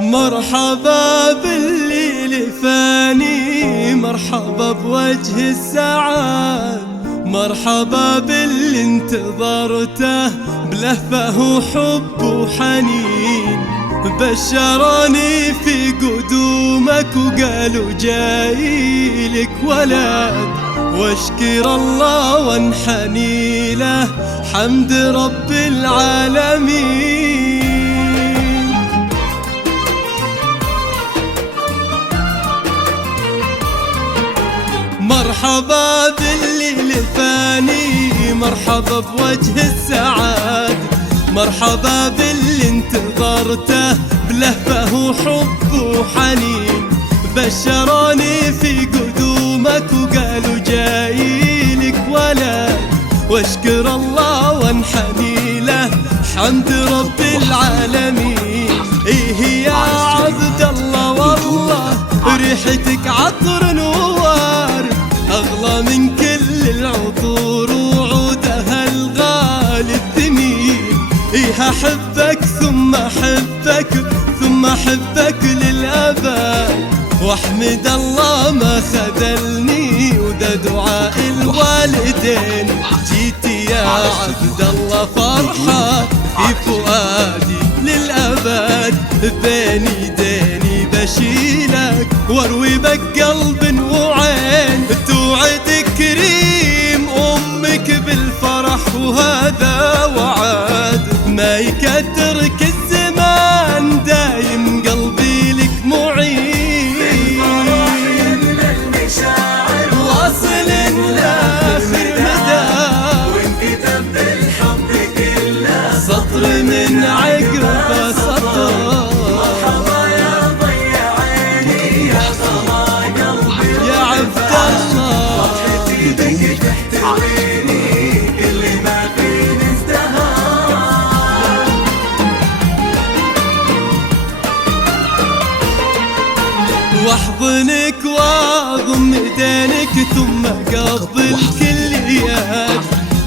مرحبا بالليل فاني، مرحبا بوجه السعاد، مرحبا باللي انتظرته بلهفه وحب وحنين. بشروني في قدومك وقالوا جايلك ولد، واشكر الله وانحني له حمد رب العالمين. مرحبا بالليل فاني، مرحبا بوجه السعاد، مرحبا باللي انتظرته بلهفه وحب وحنين. بشروني في قدومك وقالوا جايلك ولد، واشكر الله وانحني له حمد رب العالمين. ايه يا عبد الله والله ريحتك عطر نوار، أغلى من كل العطور وعودها الغالي الثمين. إيه أحبك ثم أحبك ثم أحبك للأبد، وأحمد الله ما خذلني وده دعاء الوالدين. جيتي يا عبد الله فرحة في فؤادي للأبد، بين يديني بشيلك واروي بك قلب وعين. توعد كريم أمك بالفرح وهذا وعد، ما يكدرك الزمان دايم قلبي لك معين. واصل لآخر مدى وانكتب بالحب كله سطر من عقب سطر. مرحبا يا ضي عيني يا سما قلبي يا عبد الله، فرحتي بك تحتويني كل ما فيني ازدهر. واحضنك واضم ايدينك ثم اقبل كل يد.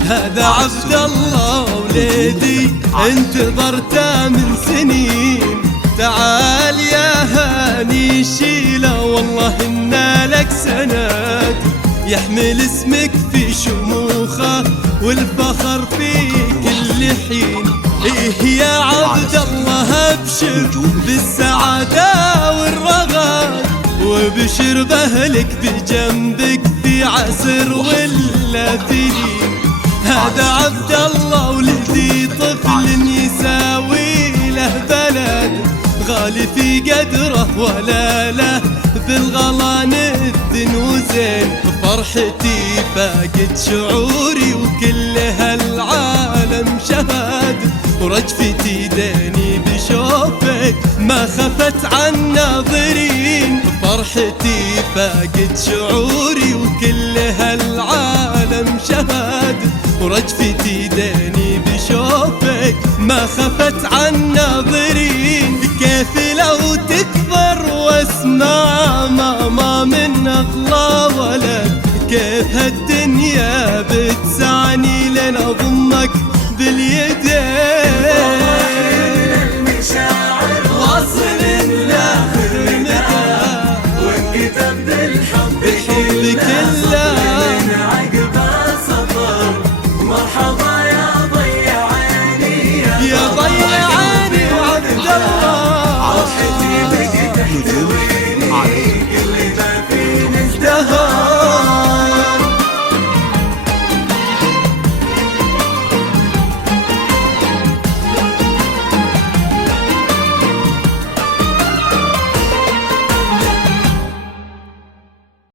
هذا عبد الله وليدي انتظرته من سنين. تعال يا هاني شيله والله إن لك سند، يحمل اسمك في شموخه والفخر في كل حين. إيه يا عبد الله ابشر بالسعادة والرغد، وبشر بأهلك بجنبك في عسر ولا في لين. هذا عبد الله ولدي طفل يساوي له بلد، غالي في قدره ولا له بالغلا ندن وزين. فرحتي فاقت شعوري وكل هالعالم شهد، ورجفتي ديني بشوفك ما خفت عن ناظرين. فرحتي فاقت شعوري وكل هالعالم شهد، ورجفتي ديني بشوفك ما خفت عن ناظرين.